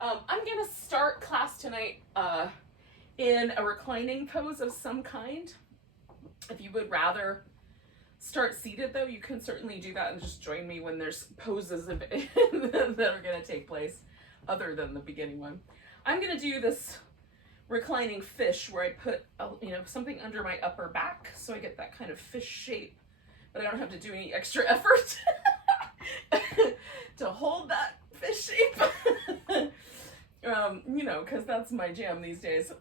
I'm going to start class tonight in a reclining pose of some kind. If you would rather start seated, though, you can certainly do that and just join me when there's poses that are going to take place other than the beginning one. I'm going to do this reclining fish where I put something under my upper back so I get that kind of fish shape, but I don't have to do any extra effort to hold that fish shape. Because that's my jam these days.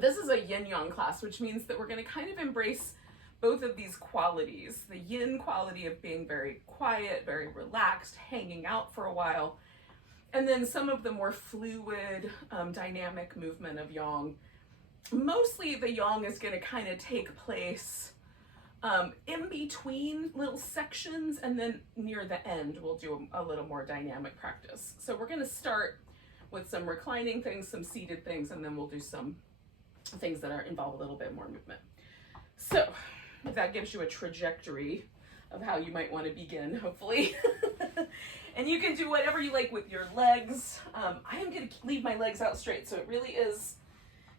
This is a yin-yang class, which means that we're going to kind of embrace both of these qualities. The yin quality of being very quiet, very relaxed, hanging out for a while, and then some of the more fluid, dynamic movement of yang. Mostly the yang is going to kind of take place in between little sections, and then near the end we'll do a little more dynamic practice. So we're going to start with some reclining things, some seated things, and then we'll do some things that involve a little bit more movement. So if that gives you a trajectory of how you might want to begin, hopefully. And you can do whatever you like with your legs. I am going to leave my legs out straight, so it really is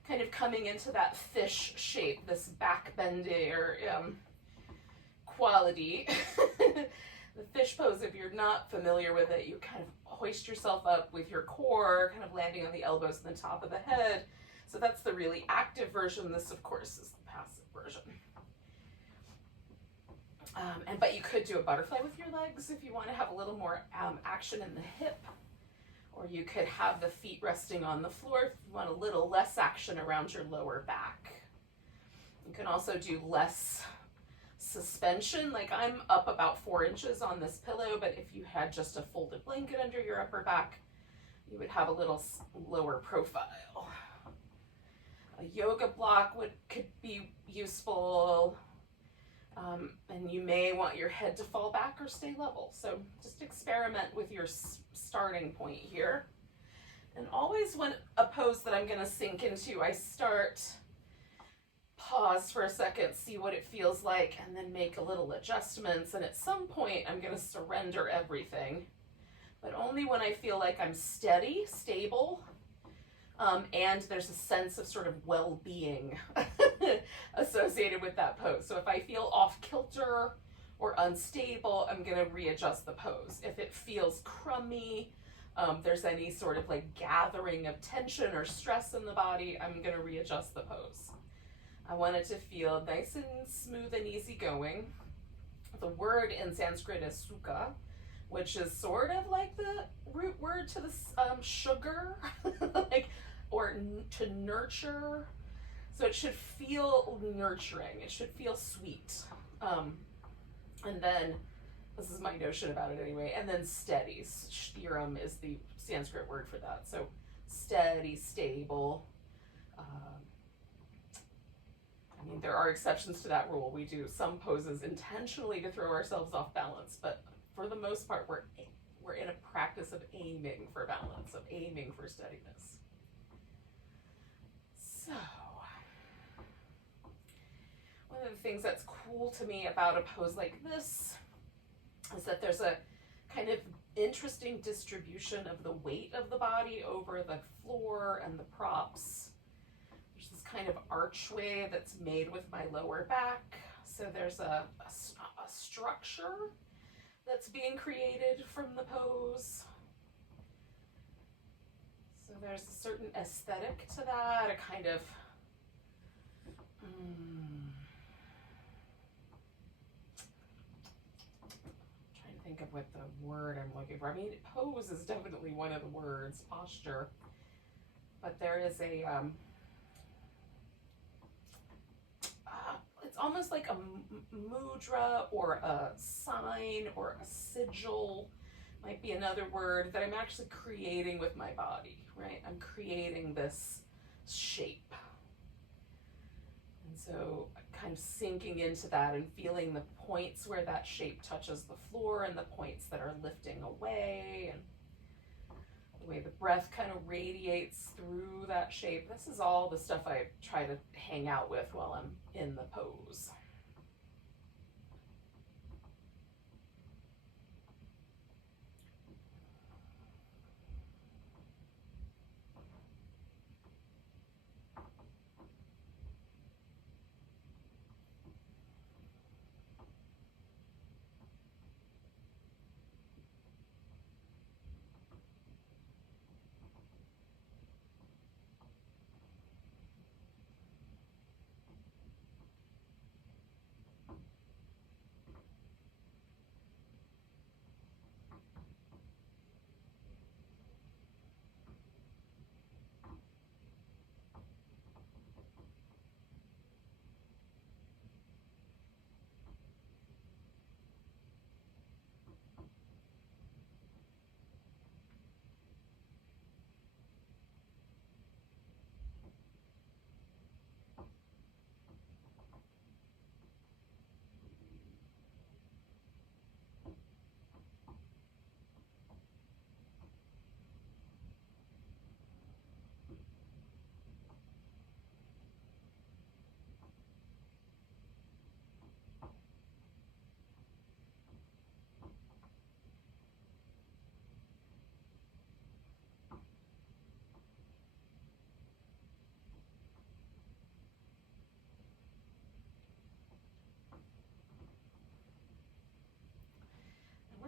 kind of coming into that fish shape, this back bending quality. The fish pose, if you're not familiar with it, you kind of hoist yourself up with your core, kind of landing on the elbows and the top of the head. So that's the really active version. This, of course, is the passive version. But you could do a butterfly with your legs if you want to have a little more action in the hip. Or you could have the feet resting on the floor if you want a little less action around your lower back. You can also do less suspension, like I'm up about 4 inches on this pillow, but if you had just a folded blanket under your upper back, you would have a little lower profile. A yoga block could be useful, and you may want your head to fall back or stay level. So just experiment with your starting point here. And always when a pose that I'm going to sink into, I start, pause for a second, see what it feels like, and then make a little adjustments. And at some point, I'm going to surrender everything, but only when I feel like I'm steady, stable, and there's a sense of sort of well-being associated with that pose. So if I feel off kilter or unstable, I'm going to readjust the pose. If it feels crummy, there's any sort of like gathering of tension or stress in the body, I'm going to readjust the pose. I want it to feel nice and smooth and easygoing. The word in Sanskrit is sukha, which is sort of like the root word to this sugar, or to nurture. So it should feel nurturing. It should feel sweet. And then, this is my notion about it anyway, and then steady. Sthiram is the Sanskrit word for that. So steady, stable. There are exceptions to that rule. We do some poses intentionally to throw ourselves off balance, but for the most part, we're in a practice of aiming for balance, of aiming for steadiness. So, one of the things that's cool to me about a pose like this is that there's a kind of interesting distribution of the weight of the body over the floor and the props. There's this kind of archway that's made with my lower back. So there's a structure that's being created from the pose. So there's a certain aesthetic to that, a kind of trying to think of what the word I'm looking for. Pose is definitely one of the words, posture, but there is a it's almost like a mudra or a sign or a sigil, might be another word, that I'm actually creating with my body, right? I'm creating this shape. And so kind of sinking into that and feeling the points where that shape touches the floor and the points that are lifting away, and the way the breath kind of radiates through that shape. This is all the stuff I try to hang out with while I'm in the pose.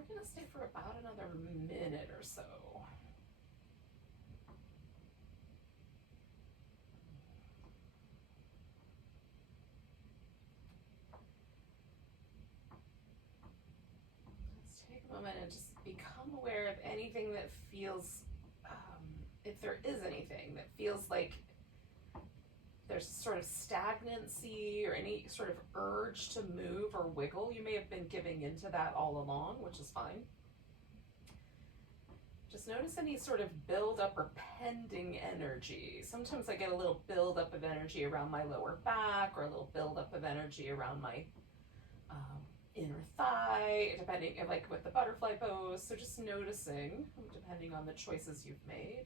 we're going to stay for about another minute or so. Let's take a moment and just become aware of anything that feels, if there is anything that feels like there's sort of stagnancy or any sort of urge to move or wiggle. You may have been giving into that all along, which is fine. Just notice any sort of buildup or pending energy. Sometimes I get a little buildup of energy around my lower back, or a little buildup of energy around my inner thigh, depending, like with the butterfly pose. So just noticing, depending on the choices you've made.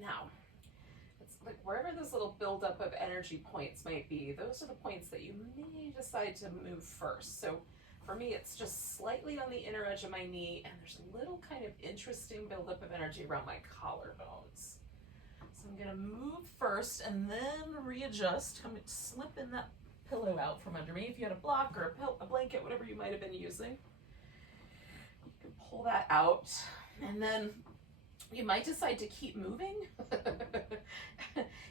Now, it's like wherever this little buildup of energy points might be, those are the points that you may decide to move first. So for me, it's just slightly on the inner edge of my knee, and there's a little kind of interesting buildup of energy around my collarbones. So I'm gonna move first and then readjust. I'm slipping that pillow out from under me. If you had a block or a blanket, whatever you might have been using, you can pull that out, and then you might decide to keep moving.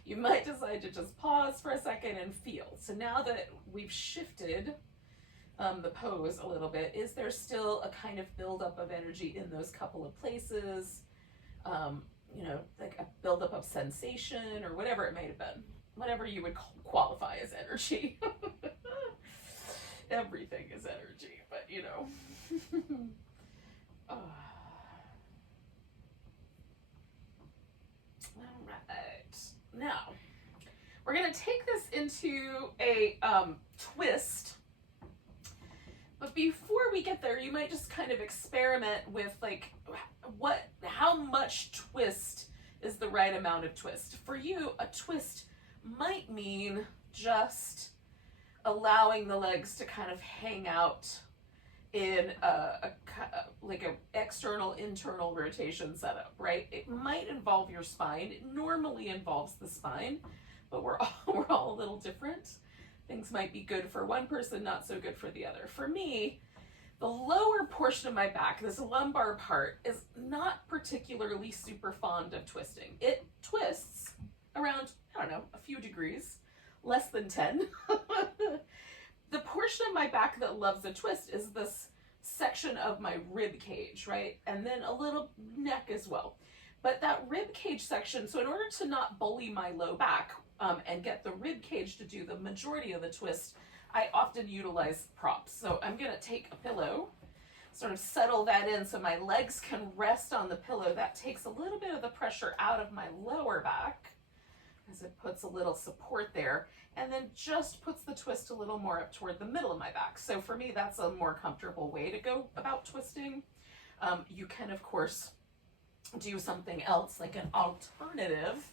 You might decide to just pause for a second and feel. So now that we've shifted the pose a little bit, is there still a kind of buildup of energy in those couple of places? You know, like a buildup of sensation or whatever it might have been. Whatever you would qualify as energy. Everything is energy, but you know. Alright, now we're going to take this into a twist, but before we get there, you might just kind of experiment with like how much twist is the right amount of twist. For you, a twist might mean just allowing the legs to kind of hang out in like an external internal rotation setup, right? It might involve your spine. It normally involves the spine, but we're all a little different. Things might be good for one person, not so good for the other. For me, the lower portion of my back, this lumbar part, is not particularly super fond of twisting. It twists around, I don't know, a few degrees, less than 10. The portion of my back that loves a twist is this section of my rib cage, right? And then a little neck as well. But that rib cage section, so in order to not bully my low back and get the rib cage to do the majority of the twist, I often utilize props. So I'm gonna take a pillow, sort of settle that in so my legs can rest on the pillow. That takes a little bit of the pressure out of my lower back, as it puts a little support there, and then just puts the twist a little more up toward the middle of my back. So for me, that's a more comfortable way to go about twisting. You can, of course, do something else, like an alternative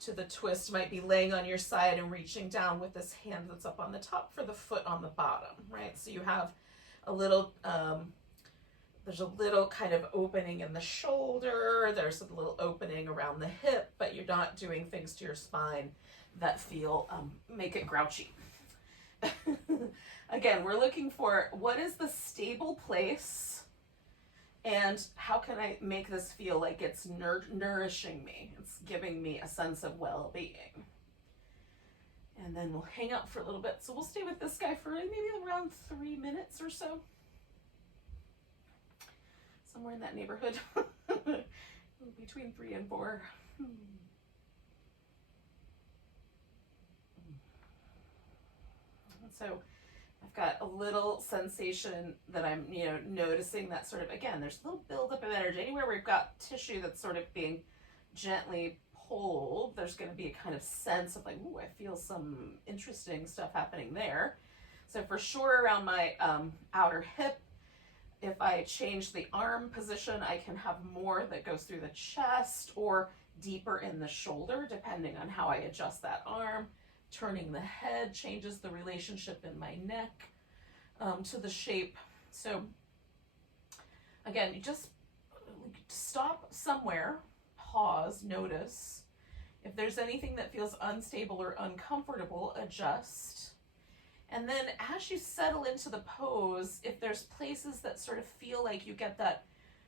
to the twist might be laying on your side and reaching down with this hand that's up on the top for the foot on the bottom, right? So you have a little, there's a little kind of opening in the shoulder, there's a little opening around the hip, but you're not doing things to your spine that feel, make it grouchy. Again, we're looking for what is the stable place and how can I make this feel like it's nourishing me? It's giving me a sense of well-being. And then we'll hang out for a little bit. So we'll stay with this guy for maybe around 3 minutes or so. Somewhere in that neighborhood. Between 3 and 4. So I've got a little sensation that I'm, noticing that sort of, again, there's a little buildup of energy. Anywhere where we've got tissue that's sort of being gently pulled, there's going to be a kind of sense of like, ooh, I feel some interesting stuff happening there. So for sure around my outer hip, if I change the arm position, I can have more that goes through the chest or deeper in the shoulder, depending on how I adjust that arm. Turning the head changes the relationship in my neck to the shape. So again, you just stop somewhere, pause, notice. If there's anything that feels unstable or uncomfortable, adjust. And then as you settle into the pose, if there's places that sort of feel like you get that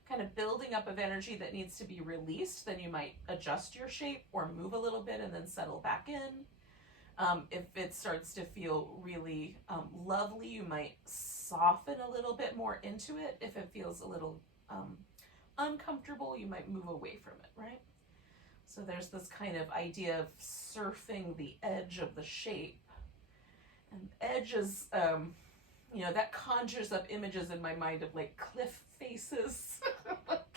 kind of building up of energy that needs to be released, then you might adjust your shape or move a little bit and then settle back in. If it starts to feel really lovely, you might soften a little bit more into it. If it feels a little uncomfortable, you might move away from it, right? So there's this kind of idea of surfing the edge of the shape. And edges, that conjures up images in my mind of like cliff faces. But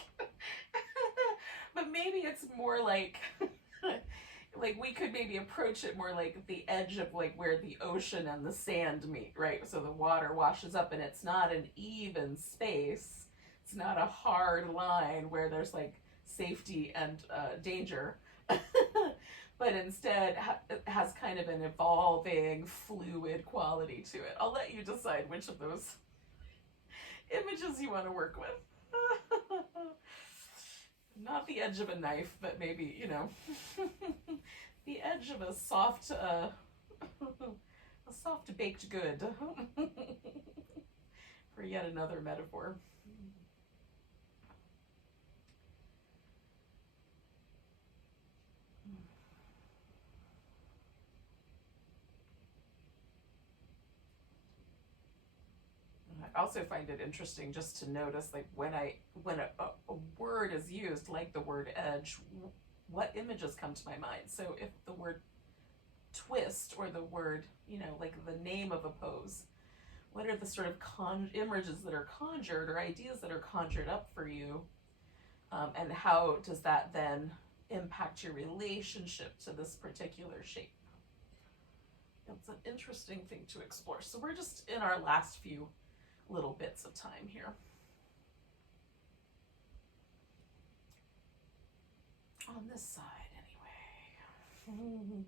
maybe it's more like like we could maybe approach it more like the edge of like where the ocean and the sand meet, right? So the water washes up and it's not an even space. It's not a hard line where there's like safety and danger. But instead it has kind of an evolving, fluid quality to it. I'll let you decide which of those images you want to work with. Not the edge of a knife, but maybe, the edge of a soft baked good. For yet another metaphor. I also find it interesting just to notice, like when a word is used, like the word edge, what images come to my mind. So if the word twist or the word, like the name of a pose, what are the sort of images that are conjured or ideas that are conjured up for you? And how does that then impact your relationship to this particular shape? It's an interesting thing to explore. So we're just in our last few little bits of time here. On this side, anyway.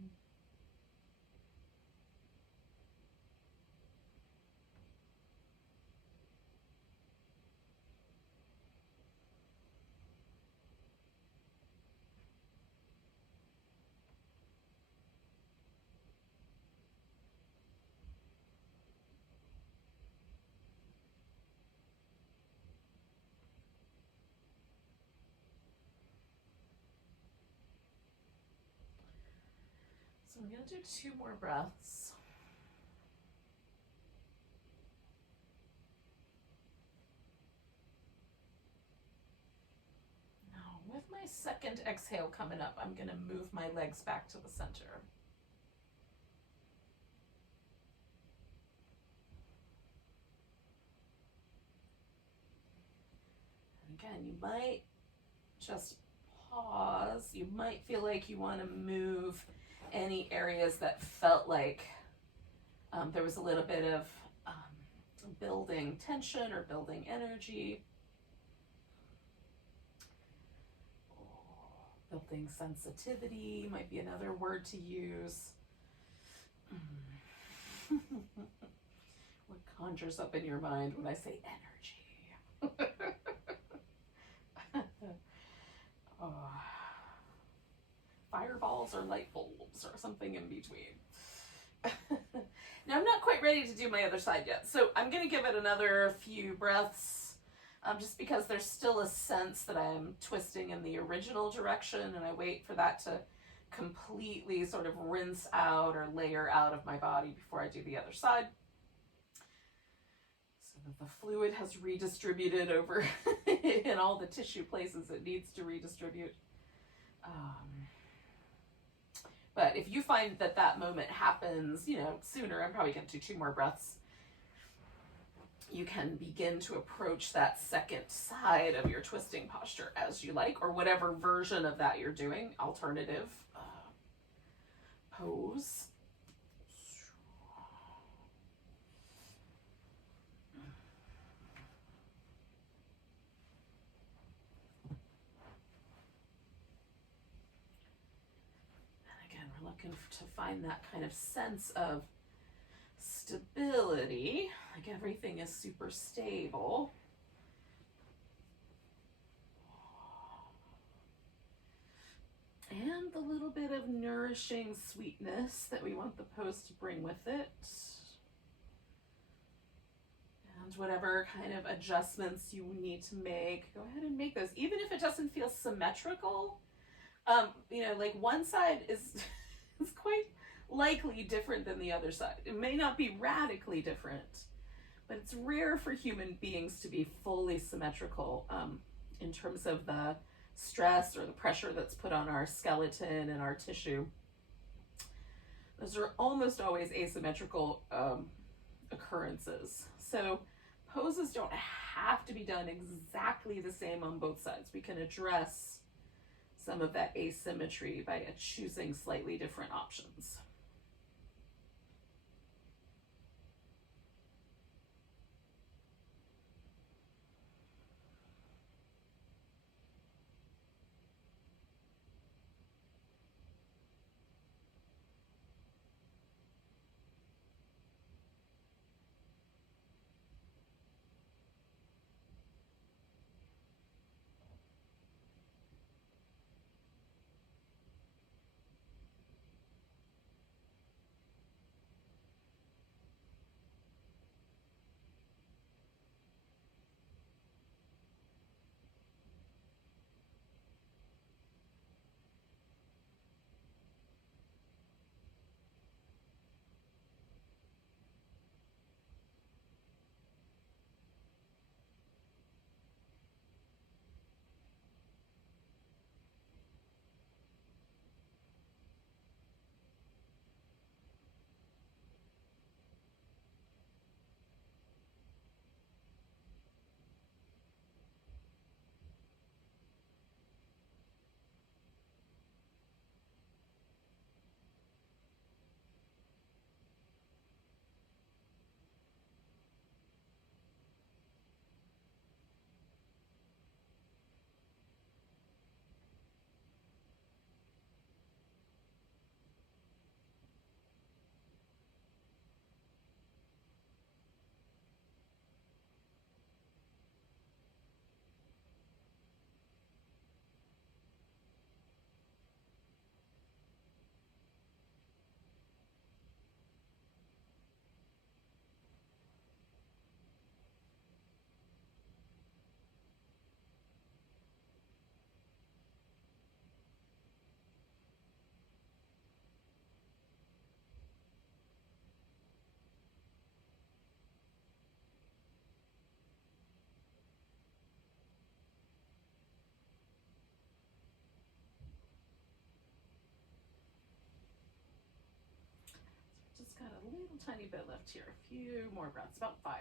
So I'm going to do 2 more breaths. Now, with my second exhale coming up, I'm going to move my legs back to the center. And again, you might just pause. You might feel like you want to move any areas that felt like there was a little bit of building tension or building energy. Building sensitivity might be another word to use. What conjures up in your mind when I say energy? Fireballs or light bulbs or something in between. Now I'm not quite ready to do my other side yet, so I'm going to give it another few breaths, just because there's still a sense that I'm twisting in the original direction, and I wait for that to completely sort of rinse out or layer out of my body before I do the other side, so that the fluid has redistributed over in all the tissue places it needs to redistribute. But if you find that that moment happens, sooner, I'm probably going to do 2 more breaths. You can begin to approach that second side of your twisting posture as you like, or whatever version of that you're doing, alternative pose. And again, we're looking to find that kind of sense of stability, like everything is super stable. And the little bit of nourishing sweetness that we want the pose to bring with it. And whatever kind of adjustments you need to make, go ahead and make those. Even if it doesn't feel symmetrical, like one side is quite likely different than the other side. It may not be radically different, but it's rare for human beings to be fully symmetrical in terms of the stress or the pressure that's put on our skeleton and our tissue. Those are almost always asymmetrical occurrences. So poses don't have to be done exactly the same on both sides. We can address some of that asymmetry by choosing slightly different options. Just got a little tiny bit left here. A few more breaths, about 5.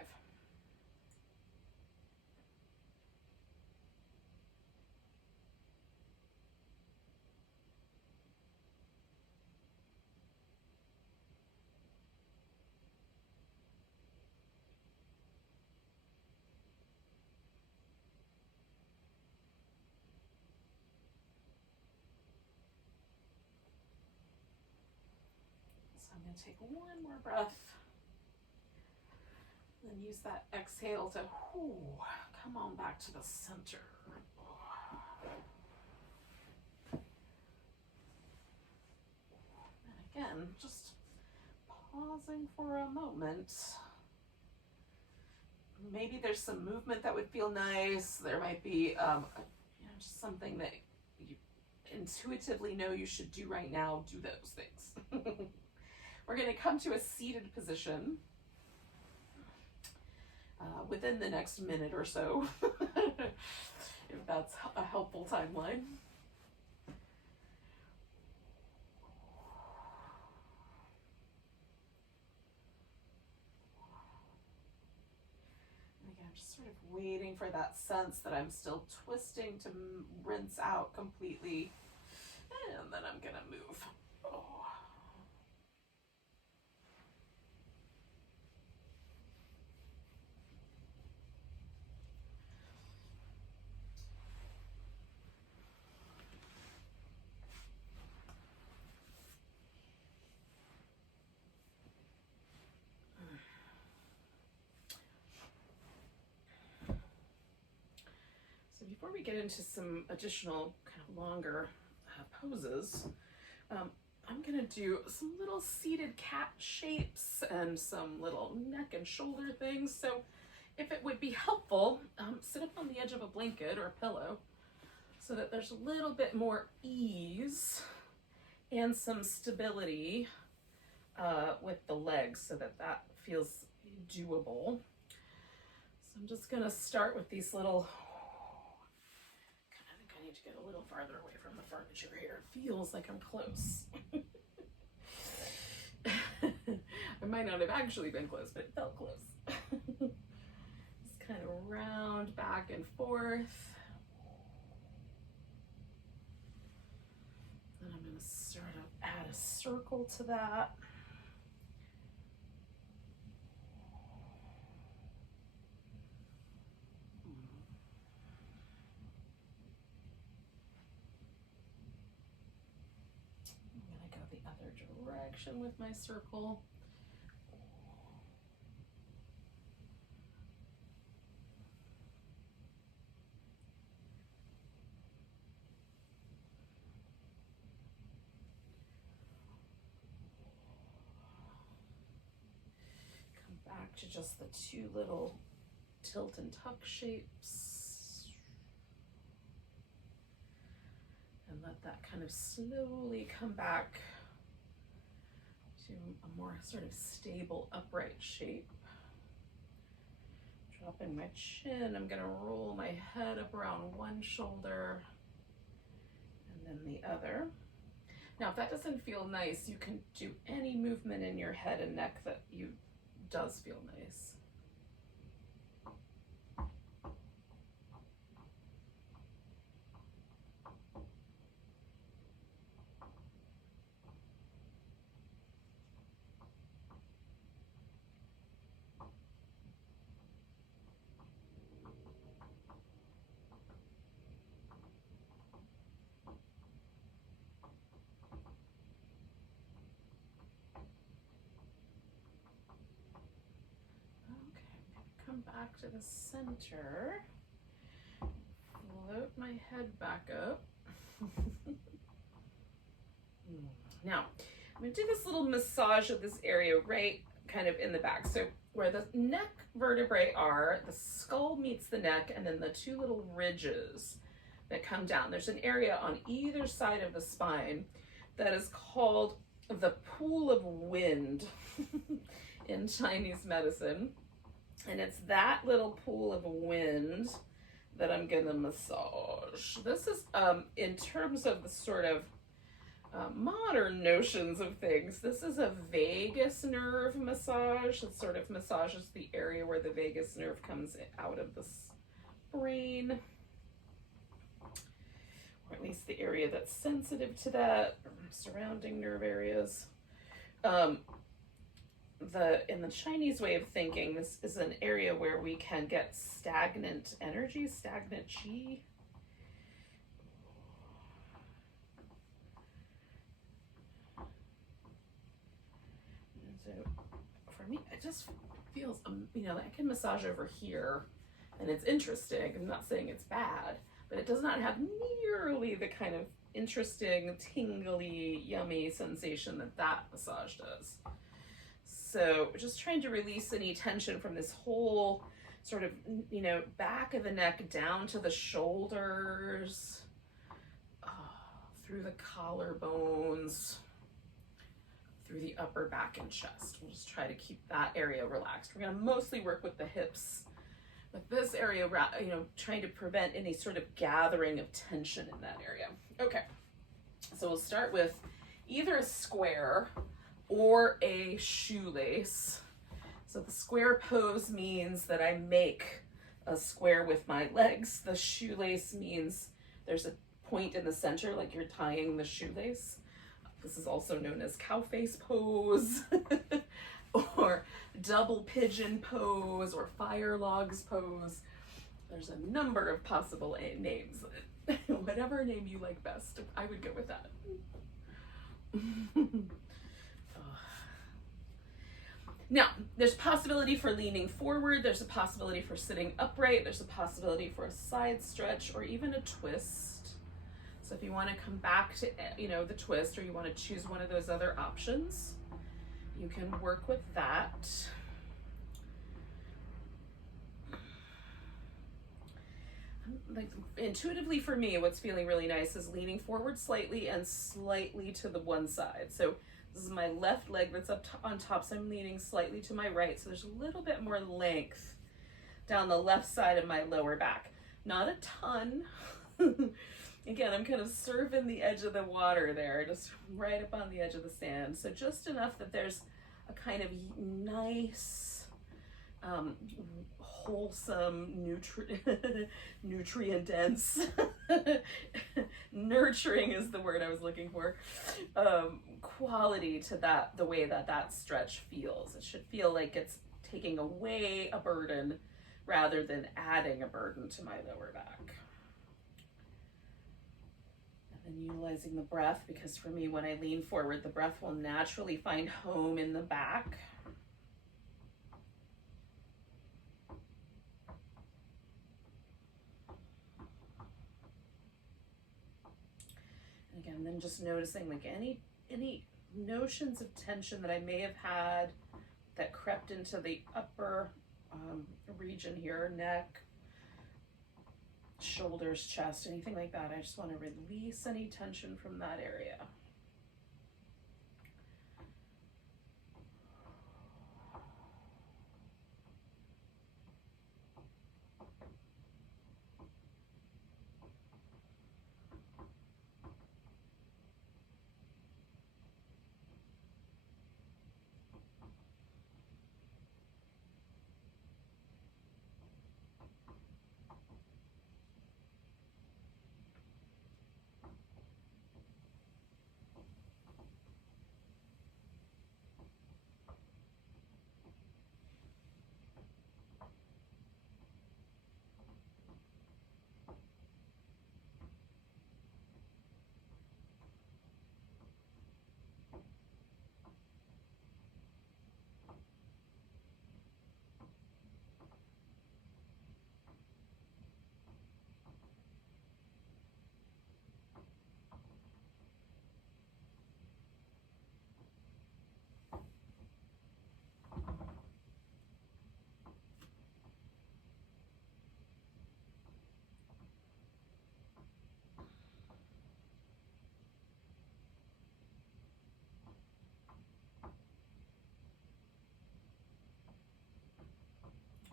So I'm going to take one more breath. And use that exhale to come on back to the center. And again, just pausing for a moment. Maybe there's some movement that would feel nice. There might be just something that you intuitively know you should do right now. Do those things. We're going to come to a seated position within the next minute or so, if that's a helpful timeline. I'm just sort of waiting for that sense that I'm still twisting to rinse out completely. And then I'm gonna move. Oh. So before we get into some additional kind of longer poses, I'm gonna do some little seated cat shapes and some little neck and shoulder things. So if it would be helpful, sit up on the edge of a blanket or a pillow so that there's a little bit more ease and some stability with the legs so that that feels doable. So I'm just gonna start with these little, I think I need to get a little farther away from the furniture here. It feels like I'm close. I might not have actually been close, but it felt close. Just kind of round back and forth. Then I'm going to sort of add a circle to that. I'm going to go the other direction with my circle. Back to just the two little tilt and tuck shapes. And let that kind of slowly come back to a more sort of stable upright shape. Dropping my chin, I'm gonna roll my head up around one shoulder and then the other. Now, if that doesn't feel nice, you can do any movement in your head and neck that you does feel nice. Come back to the center, float my head back up. Now, I'm going to do this little massage of this area right kind of in the back. So where the neck vertebrae are, the skull meets the neck, and then the two little ridges that come down. There's an area on either side of the spine that is called the pool of wind in Chinese medicine. And it's that little pool of wind that I'm gonna massage. This is, in terms of the sort of modern notions of things, this is a vagus nerve massage. It sort of massages the area where the vagus nerve comes out of the brain, or at least the area that's sensitive to that, or surrounding nerve areas. In the Chinese way of thinking, this is an area where we can get stagnant energy, stagnant qi. And so for me, it just feels, you know, I can massage over here and it's interesting. I'm not saying it's bad, but it does not have nearly the kind of interesting, tingly, yummy sensation that that massage does. So just trying to release any tension from this whole sort of, you know, back of the neck down to the shoulders, through the collarbones, through the upper back and chest. We'll just try to keep that area relaxed. We're going to mostly work with the hips, but this area, you know, trying to prevent any sort of gathering of tension in that area. Okay, so we'll start with either a square or a shoelace. So the square pose means that I make a square with my legs. The shoelace means there's a point in the center, like you're tying the shoelace. This is also known as cow face pose, or double pigeon pose, or fire logs pose. There's a number of possible names. Whatever name you like best, I would go with that. Now, there's possibility for leaning forward, there's a possibility for sitting upright, there's a possibility for a side stretch, or even a twist. So if you want to come back to, the twist, or you want to choose one of those other options, you can work with that. Like, intuitively for me, what's feeling really nice is leaning forward slightly and slightly to the one side. So this is my left leg that's up on top, so I'm leaning slightly to my right. So there's a little bit more length down the left side of my lower back. Not a ton. Again, I'm kind of surfing the edge of the water there, just right up on the edge of the sand. So just enough that there's a kind of nice, wholesome, nutrient dense, nurturing is the word I was looking for, quality to that, the way that stretch feels. It should feel like it's taking away a burden rather than adding a burden to my lower back. And then utilizing the breath, because for me, when I lean forward, the breath will naturally find home in the back. And again, then just noticing like any notions of tension that I may have had that crept into the upper region here, neck, shoulders, chest, anything like that. I just want to release any tension from that area.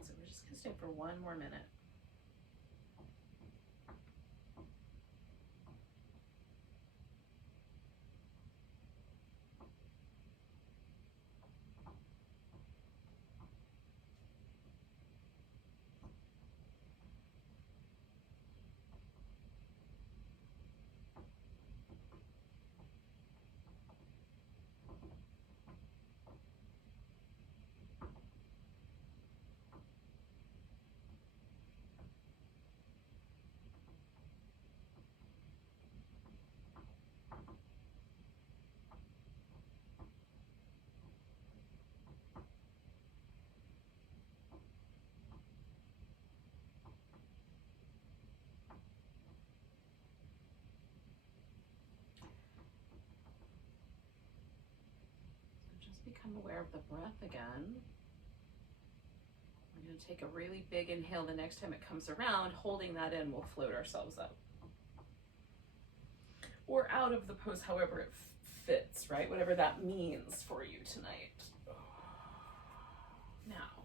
So we're just gonna stay for one more minute. Become aware of the breath again. We're going to take a really big inhale the next time it comes around. Holding that in, we'll float ourselves up. Or out of the pose, however it fits, right? Whatever that means for you tonight. Now,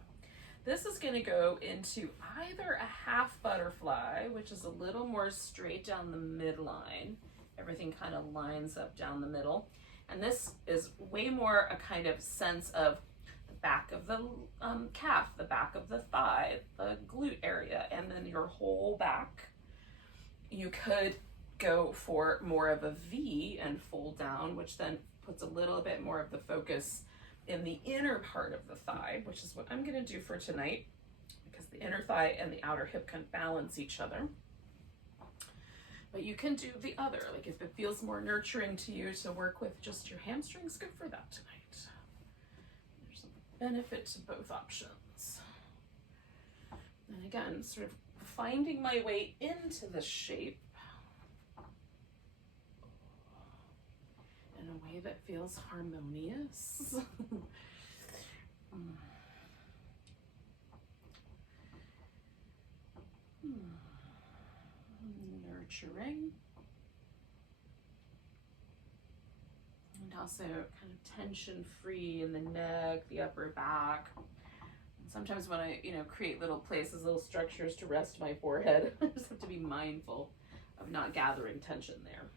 this is going to go into either a half butterfly, which is a little more straight down the midline. Everything kind of lines up down the middle. And this is way more a kind of sense of the back of the calf, the back of the thigh, the glute area, and then your whole back. You could go for more of a V and fold down, which then puts a little bit more of the focus in the inner part of the thigh, which is what I'm going to do for tonight, because the inner thigh and the outer hip can balance each other. But you can do the other, like if it feels more nurturing to you to work with just your hamstrings, good for that tonight. There's a benefit to both options. And again, sort of finding my way into the shape in a way that feels harmonious. Nurturing. And also kind of tension free in the neck, the upper back. And sometimes when I, create little places, little structures to rest my forehead, I just have to be mindful of not gathering tension there.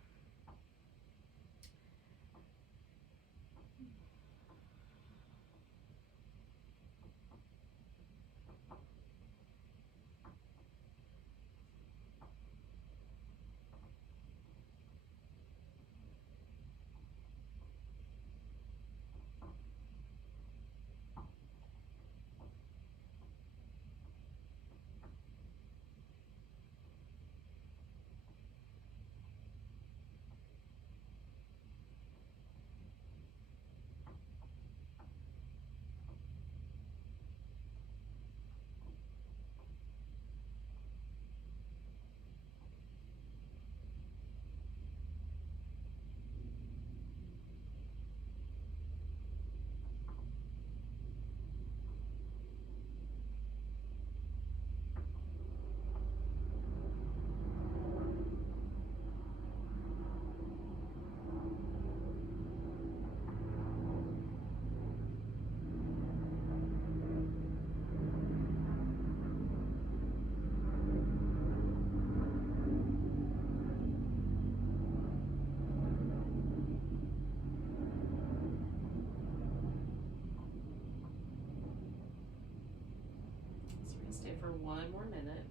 Stay for one more minute.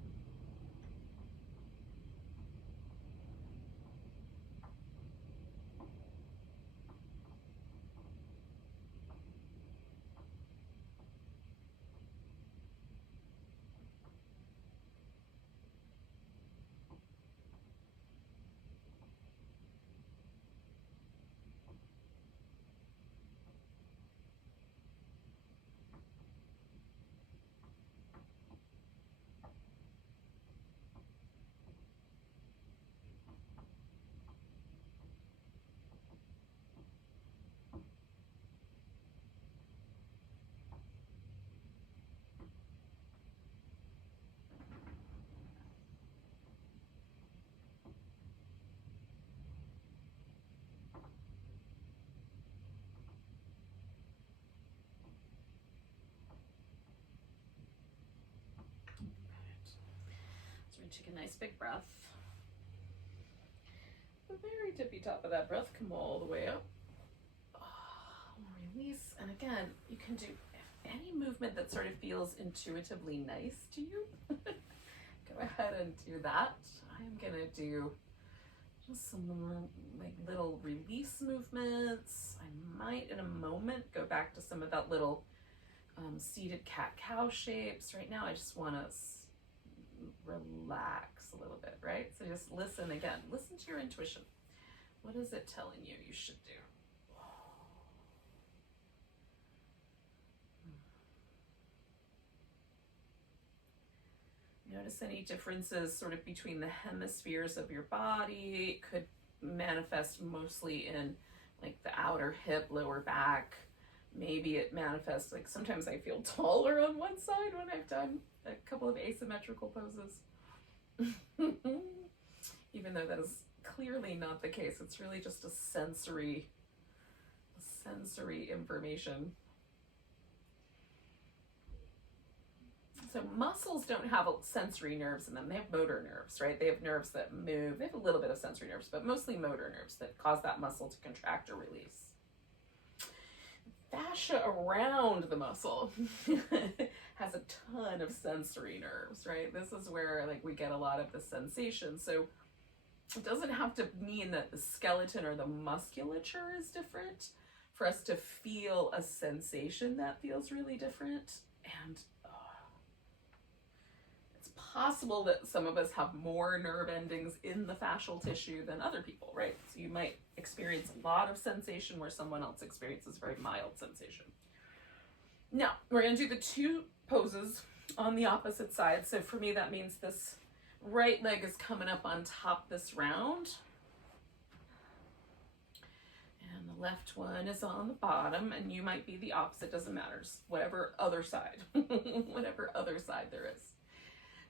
Take a nice big breath. The very tippy top of that breath, come all the way up. Release. And again, you can do any movement that sort of feels intuitively nice to you. Go ahead and do that. I'm gonna do just some like little release movements. I might in a moment go back to some of that little seated cat-cow shapes. Right now I just want to relax a little bit, right? So just listen again. Listen to your intuition. What is it telling you you should do? Notice any differences sort of between the hemispheres of your body. It could manifest mostly in like the outer hip, lower back. Maybe it manifests like sometimes I feel taller on one side when I've done a couple of asymmetrical poses. Even though that is clearly not the case. It's really just a sensory information. So muscles don't have sensory nerves in them. They have motor nerves, right? They have nerves that move. They have a little bit of sensory nerves, but mostly motor nerves that cause that muscle to contract or release. fascia around the muscle has a ton of sensory nerves, right? This is where like we get a lot of the sensation. So it doesn't have to mean that the skeleton or the musculature is different for us to feel a sensation that feels really different. And it's possible that some of us have more nerve endings in the fascial tissue than other people, right? So you might experience a lot of sensation where someone else experiences very mild sensation. Now, we're going to do the two poses on the opposite side. So for me, that means this right leg is coming up on top this round. And the left one is on the bottom, and you might be the opposite, doesn't matter. Just whatever other side, whatever other side there is.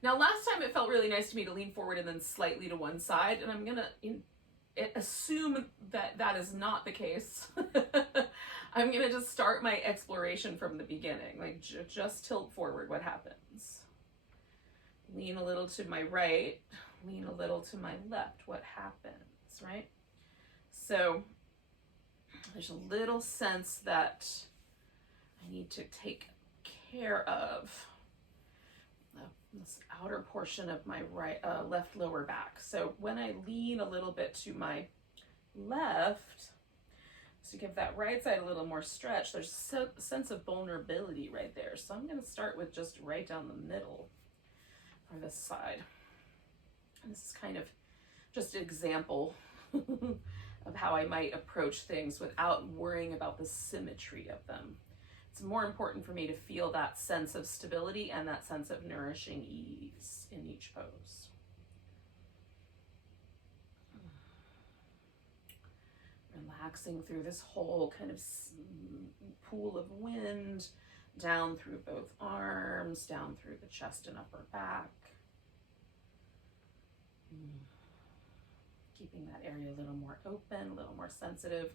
Now, last time it felt really nice to me to lean forward and then slightly to one side, and I'm gonna assume that that is not the case. I'm gonna just start my exploration from the beginning, like just tilt forward, what happens? Lean a little to my right, lean a little to my left, what happens, right? So there's a little sense that I need to take care of this outer portion of my left lower back. So when I lean a little bit to my left, to give that right side a little more stretch, there's a sense of vulnerability right there. So I'm going to start with just right down the middle for this side. And this is kind of just an example of how I might approach things without worrying about the symmetry of them. It's more important for me to feel that sense of stability and that sense of nourishing ease in each pose. Relaxing through this whole kind of pool of wind, down through both arms, down through the chest and upper back. Keeping that area a little more open, a little more sensitive.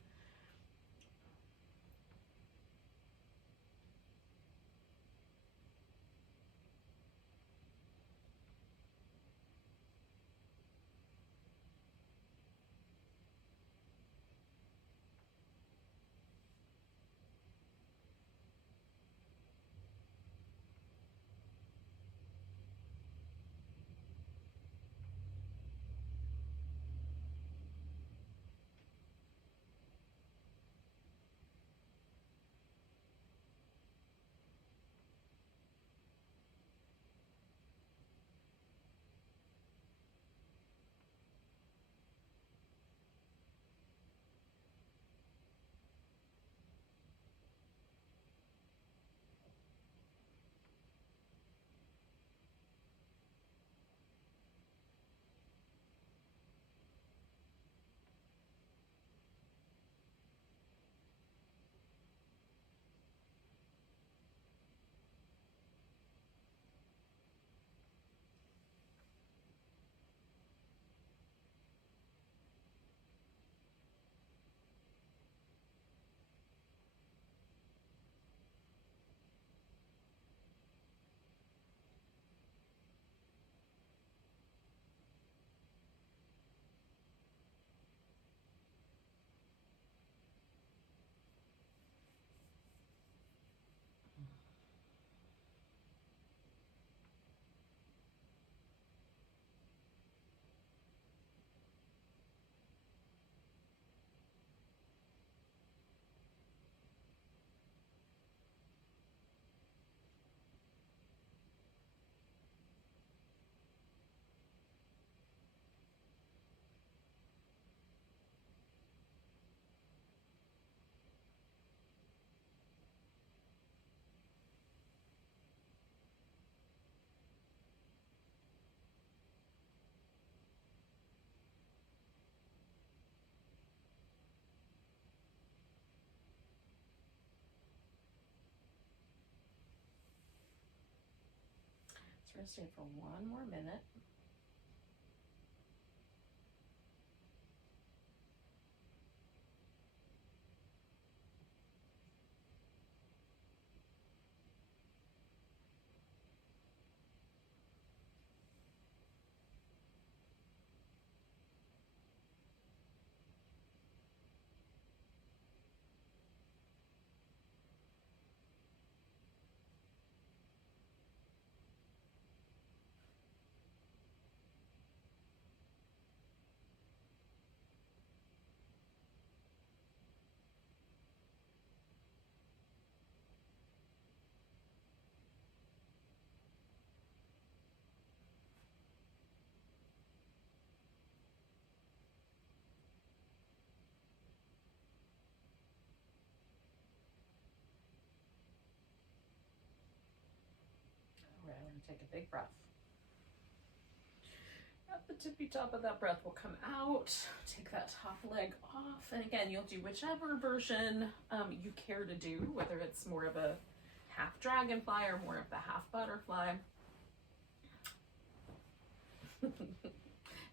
So we're going to stay for one more minute. Take a big breath. At the tippy top of that breath will come out. Take that top leg off. And again, you'll do whichever version you care to do, whether it's more of a half dragonfly or more of the half butterfly.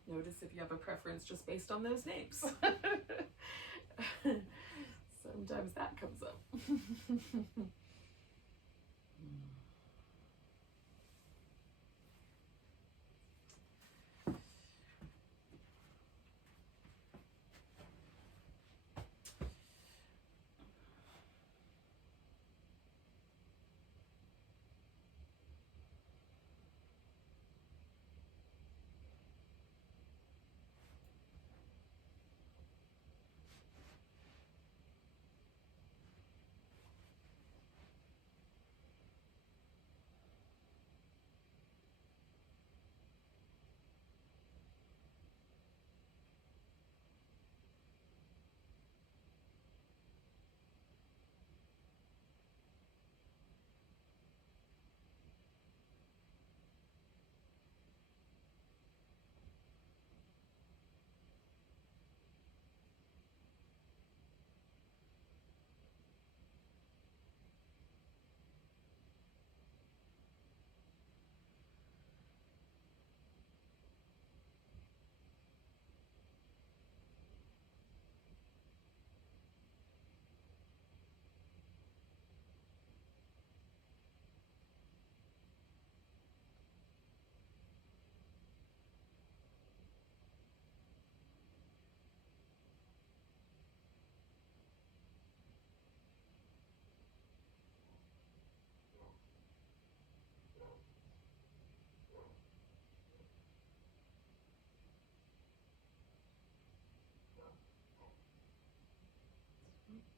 Notice if you have a preference just based on those names. Sometimes that comes up.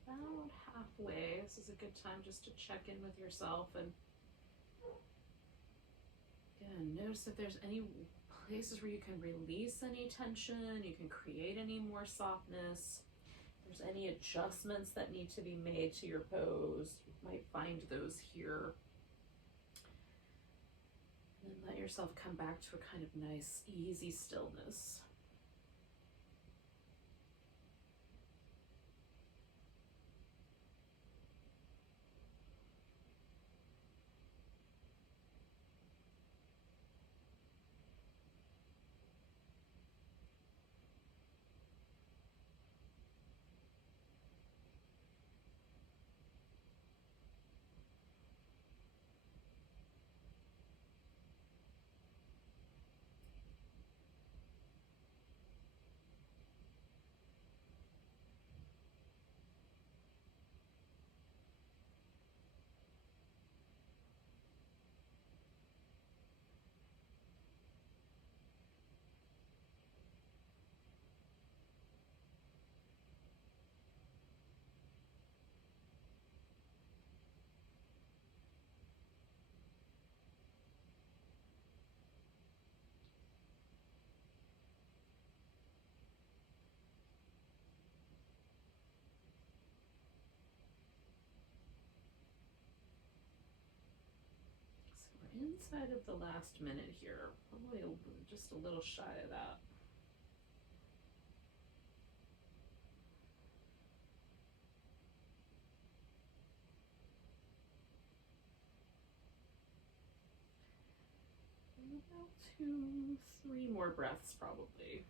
About halfway, this is a good time just to check in with yourself and again, notice if there's any places where you can release any tension, you can create any more softness. If there's any adjustments that need to be made to your pose, you might find those here. And then let yourself come back to a kind of nice, easy stillness. Inside of the last minute here, probably just a little shy of that. And about 2-3 more breaths probably.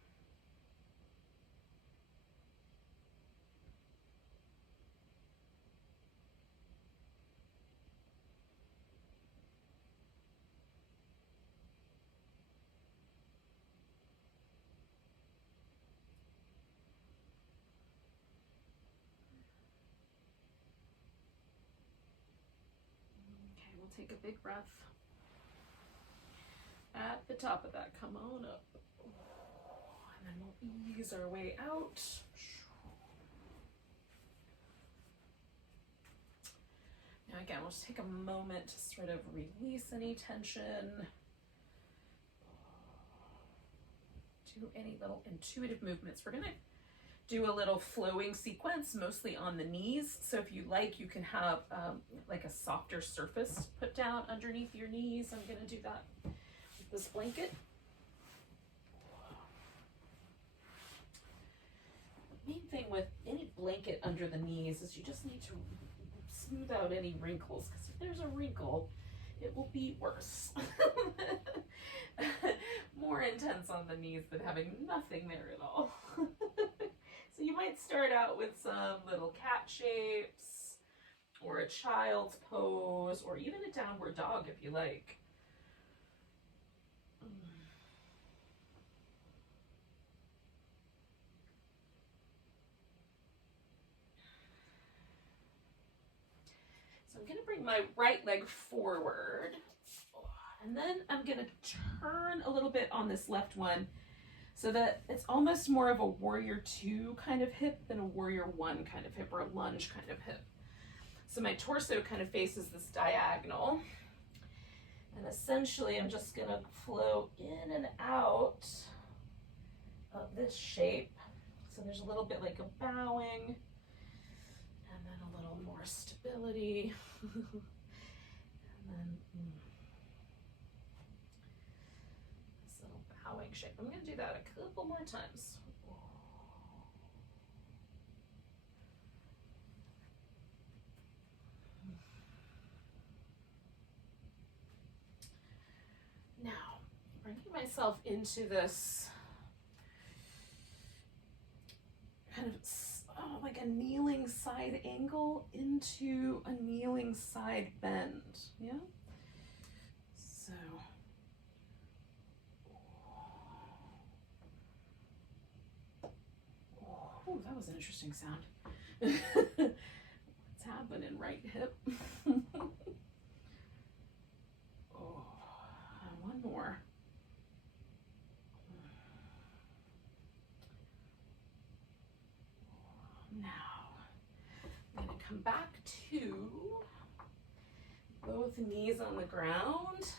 Take a big breath. At the top of that, come on up. And then we'll ease our way out. Now again, we'll just take a moment to sort of release any tension. Do any little intuitive movements. We're gonna do a little flowing sequence, mostly on the knees. So if you like, you can have like a softer surface put down underneath your knees. I'm gonna do that with this blanket. The main thing with any blanket under the knees is you just need to smooth out any wrinkles, because if there's a wrinkle, it will be worse. More intense on the knees than having nothing there at all. So you might start out with some little cat shapes, or a child's pose, or even a downward dog if you like. So I'm going to bring my right leg forward, and then I'm going to turn a little bit on this left one so that it's almost more of a warrior 2 kind of hip than a warrior 1 kind of hip, or a lunge kind of hip. So my torso kind of faces this diagonal, and essentially I'm just going to flow in and out of this shape. So there's a little bit like a bowing, and then a little more stability. And then this little bowing shape. I'm going to do that a couple more times. Now, bringing myself into this kind of like a kneeling side angle into a kneeling side bend, yeah? So, oh, that was an interesting sound. What's happening, right hip? Oh, one more. Now, I'm going to come back to both knees on the ground,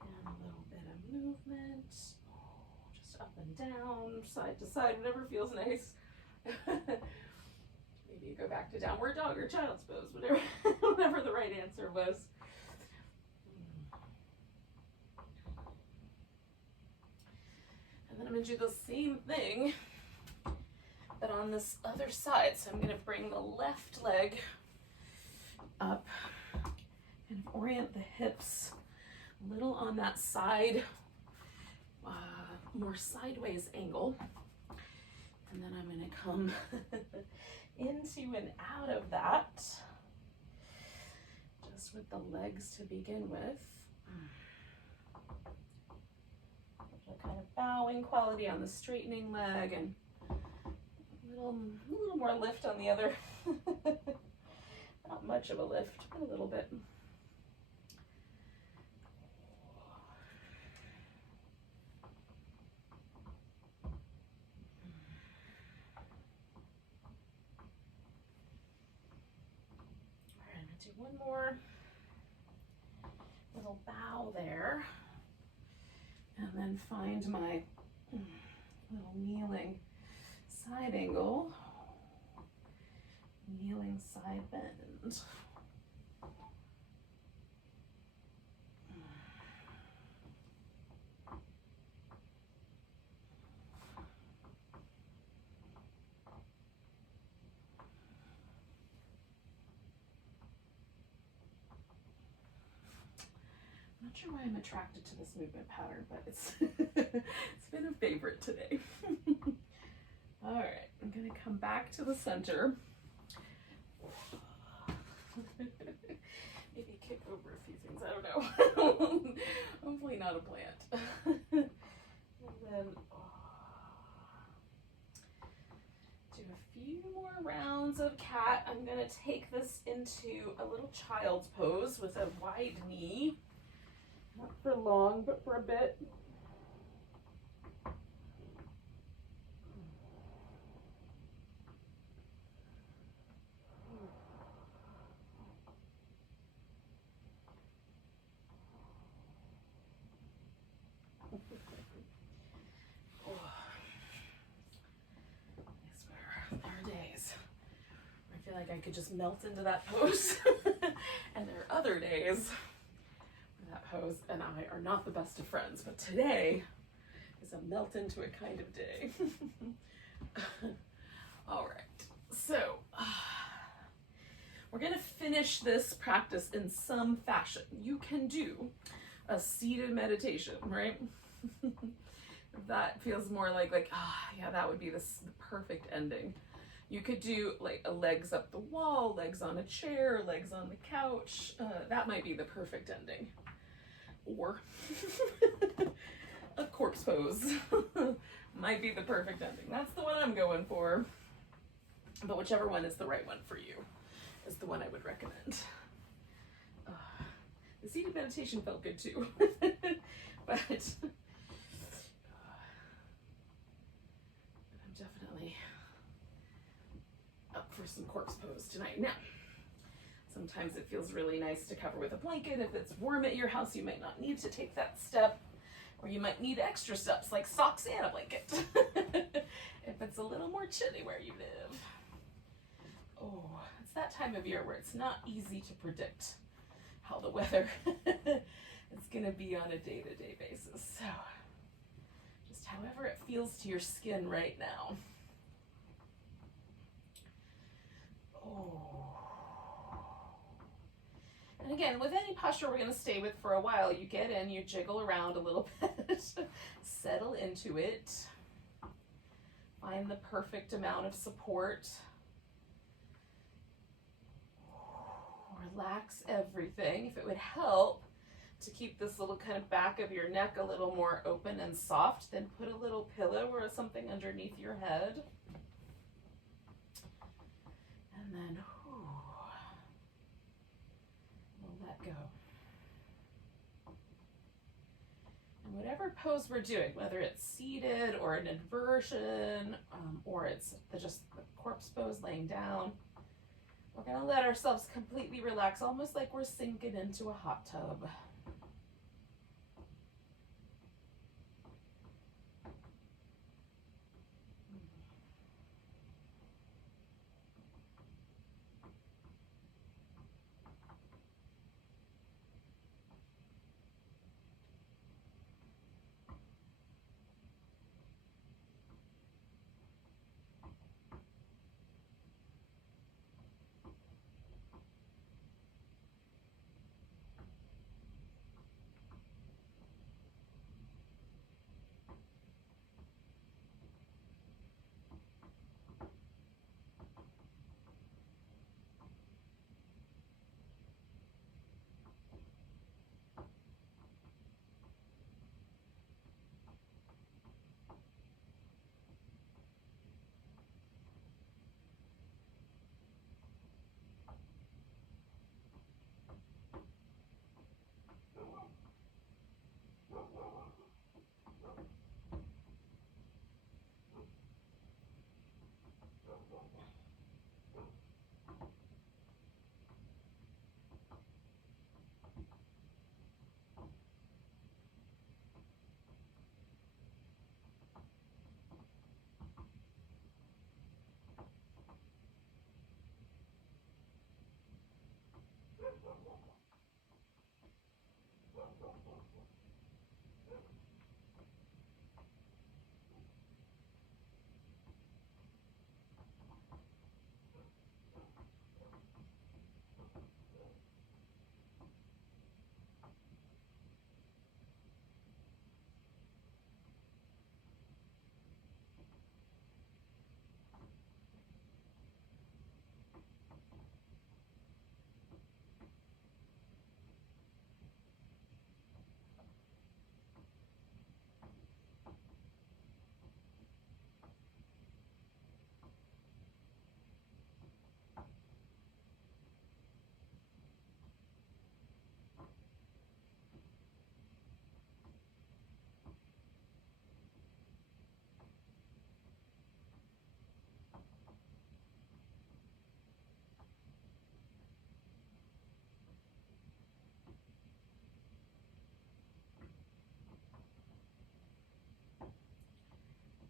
and a little bit of movement, just up and down, side to side, whatever feels nice. Maybe you go back to downward dog or child's pose, whatever the right answer was. And then I'm going to do the same thing, but on this other side. So I'm going to bring the left leg up and orient the hips a little on that side, more sideways angle. And then I'm going to come into and out of that, just with the legs to begin with. A kind of bowing quality on the straightening leg, and a little more lift on the other. Not much of a lift, but a little bit. All right, I'm gonna do one more little bow there, and then find my little kneeling side angle, kneeling side bend. I'm not sure why I'm attracted to this movement pattern, but it's it's been a favorite today. All right, I'm gonna come back to the center. Maybe kick over a few things, I don't know. Hopefully not a plant. And then do a few more rounds of cat. I'm gonna take this into a little child's pose with a wide knee. Not for long, but for a bit. like I could just melt into that pose. And there are other days where that pose and I are not the best of friends, but today is a melt into it kind of day. All right, so we're gonna finish this practice in some fashion. You can do a seated meditation, right? That feels more like yeah, that would be the perfect ending. You could do like a legs up the wall, legs on a chair, legs on the couch. That might be the perfect ending. Or a corpse pose might be the perfect ending. That's the one I'm going for. But whichever one is the right one for you is the one I would recommend. The seated meditation felt good too. But I'm definitely up for some corpse pose tonight. Now, sometimes it feels really nice to cover with a blanket. If it's warm at your house, you might not need to take that step, or you might need extra steps like socks and a blanket if it's a little more chilly where you live. Oh, it's that time of year where it's not easy to predict how the weather is going to be on a day-to-day basis. So just however it feels to your skin right now. Oh. And again, with any posture we're going to stay with for a while, you get in, you jiggle around a little bit, settle into it, find the perfect amount of support. Relax everything. If it would help to keep this little kind of back of your neck a little more open and soft, then put a little pillow or something underneath your head. And then we'll let go. And whatever pose we're doing, whether it's seated or an inversion, or it's just the corpse pose laying down, we're going to let ourselves completely relax, almost like we're sinking into a hot tub.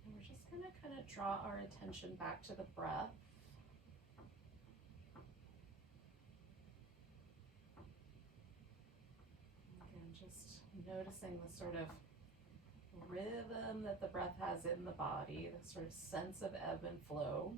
We're just going to kind of draw our attention back to the breath. just noticing the sort of rhythm that the breath has in the body, the sort of sense of ebb and flow.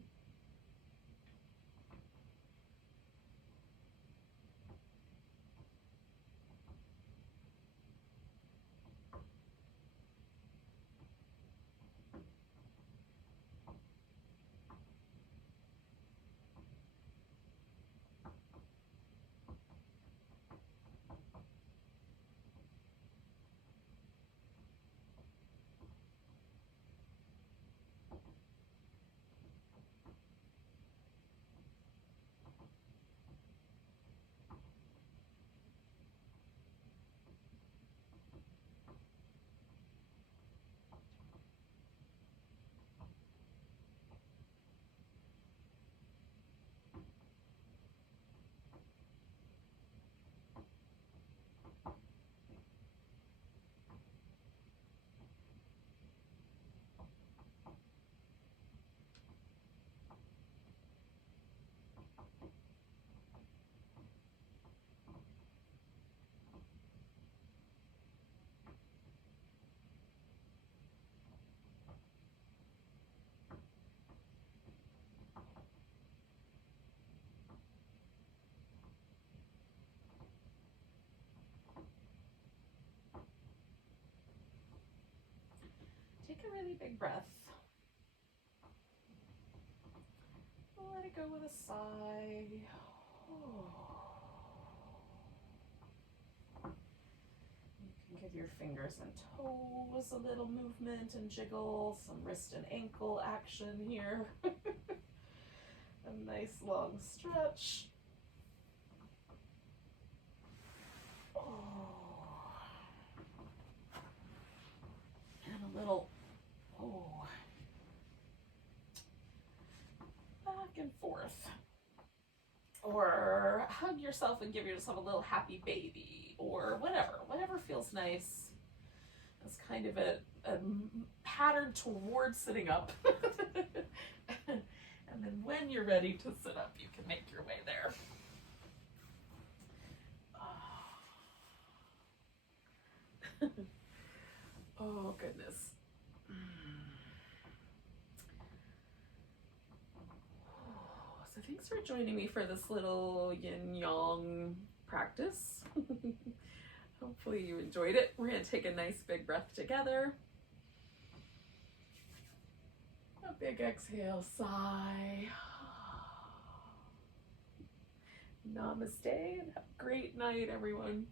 Take a really big breath. Let it go with a sigh. You can give your fingers and toes a little movement and jiggle, some wrist and ankle action here. A nice long stretch. And a little back and forth. Or hug yourself and give yourself a little happy baby, or whatever feels nice. It's kind of a pattern towards sitting up. And then when you're ready to sit up, you can make your way there. Oh, goodness. So thanks for joining me for this little yin-yang practice. Hopefully you enjoyed it. We're going to take a nice big breath together. A big exhale, sigh. Namaste, and have a great night, everyone.